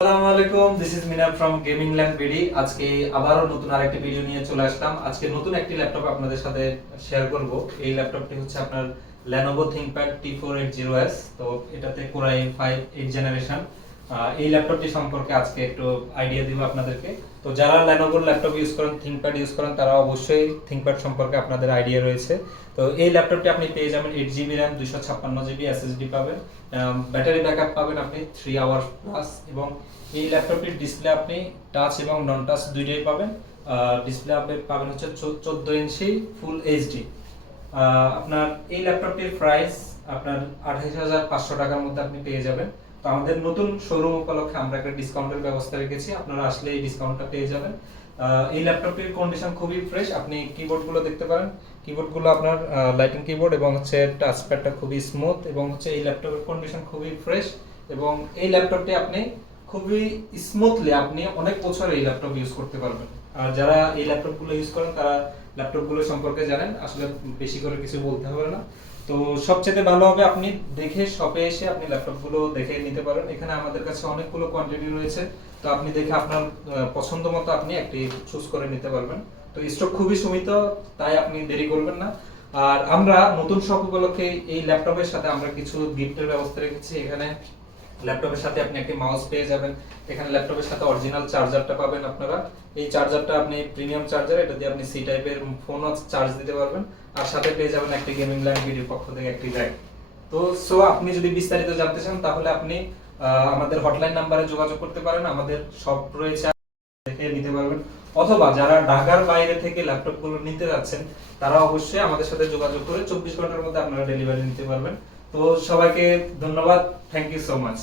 আসসালামু আলাইকুম, this is Minar from gaming land BD. আজকে আবারও নতুন আরেকটি ভিডিও নিয়ে চলে আসলাম। আজকে নতুন একটি ল্যাপটপ আপনাদের সাথে শেয়ার করব। এই ল্যাপটপটি হচ্ছে আপনার Lenovo ThinkPad T480S। তো এটাতে Core i5 8th জেনারেশন। এই ল্যাপটপটি সম্পর্কে আজকে একটু আইডিয়া দিব আপনাদেরকে। তো যারা Lenovo ল্যাপটপ ইউজ করেন, ThinkPad ইউজ করেন, তারা অবশ্যই ThinkPad সম্পর্কে আপনাদের আইডিয়া রয়েছে। তো এই ল্যাপটপটি আপনি পেয়ে যাবেন 8GB RAM, 256GB SSD পাবেন, ব্যাটারি ব্যাকআপ পাবেন আপনি 3 আওয়ার প্লাস, এবং এই ল্যাপটপটির ডিসপ্লে আপনি টাচ এবং নন টাচ দুইটাই পাবেন। ডিসপ্লে আপনি পাবেন হচ্ছে 14 ইঞ্চি ফুল এইচডি। আপনার এই ল্যাপটপটির প্রাইস আপনার 28,500 টাকার মধ্যে আপনি পেয়ে যাবেন। তো আমাদের নতুন শোরুম উপলক্ষে আমরা একটা ডিসকাউন্টের ব্যবস্থা রেখেছি, আপনারা আসলে এই ডিসকাউন্টটা পেয়ে যাবেন। এই ল্যাপটপটির কন্ডিশন খুবই ফ্রেশ। আপনি কিবোর্ডগুলো দেখতে পারেন, কিবোর্ডগুলো আপনার লাইটিং কিবোর্ড, এবং হচ্ছে টাচপ্যাডটা খুবই স্মুথ, এবং হচ্ছে এই ল্যাপটপের কন্ডিশন খুবই ফ্রেশ। এবং এই ল্যাপটপটি আপনি খুবই স্মুথলি আপনি অনেক বছর এই ল্যাপটপ ইউজ করতে পারবেন। আর যারা এই ল্যাপটপগুলো ইউজ করেন তারা ল্যাপটপগুলো সম্পর্কে জানেন, আসলে বেশি করে কিছু বলতে হবে না। তো সবচেয়ে ভালো হবে আপনি দেখে শপে এসে আপনি ল্যাপটপগুলো দেখে নিতে পারেন। এখানে আমাদের কাছে অনেকগুলো কোয়ান্টিটি রয়েছে, তো আপনি দেখে আপনার পছন্দ মতো আপনি একটি চুজ করে নিতে পারবেন। তো স্টক খুবই সীমিত, তাই আপনি দেরি করবেন না। আর আমরা নতুন শপ উপলক্ষে এই ল্যাপটপের সাথে আমরা কিছু গিফটের ব্যবস্থা রেখেছি। এখানে ল্যাপটপের সাথে আপনি একটি মাউস পেয়ে যাবেন, এখানে ল্যাপটপের সাথে অরিজিনাল চার্জারটা পাবেন আপনারা। এই চার্জারটা আপনি প্রিমিয়াম চার্জার, এটা দিয়ে আপনি সি টাইপের ফোনও চার্জ দিতে পারবেন। আর সাথে পেয়ে যাবেন একটি গেমিং ল্যান্ড ভিডিওর পক্ষ থেকে একটি ব্যাগ। তো আপনি যদি বিস্তারিত জানতে চান তাহলে আপনি আমাদের হটলাইন নাম্বারে যোগাযোগ করতে পারেন। আমাদের শপ রয়েছে, দেখে নিতে পারবেন। অথবা যারা ঢাকার বাইরে থেকে ল্যাপটপগুলো নিতে যাচ্ছেন তারা অবশ্যই আমাদের সাথে যোগাযোগ করে 24 ঘন্টার মধ্যে আপনারা ডেলিভারি নিতে পারবেন। তো সবাইকে ধন্যবাদ, থ্যাংক ইউ সো মাচ।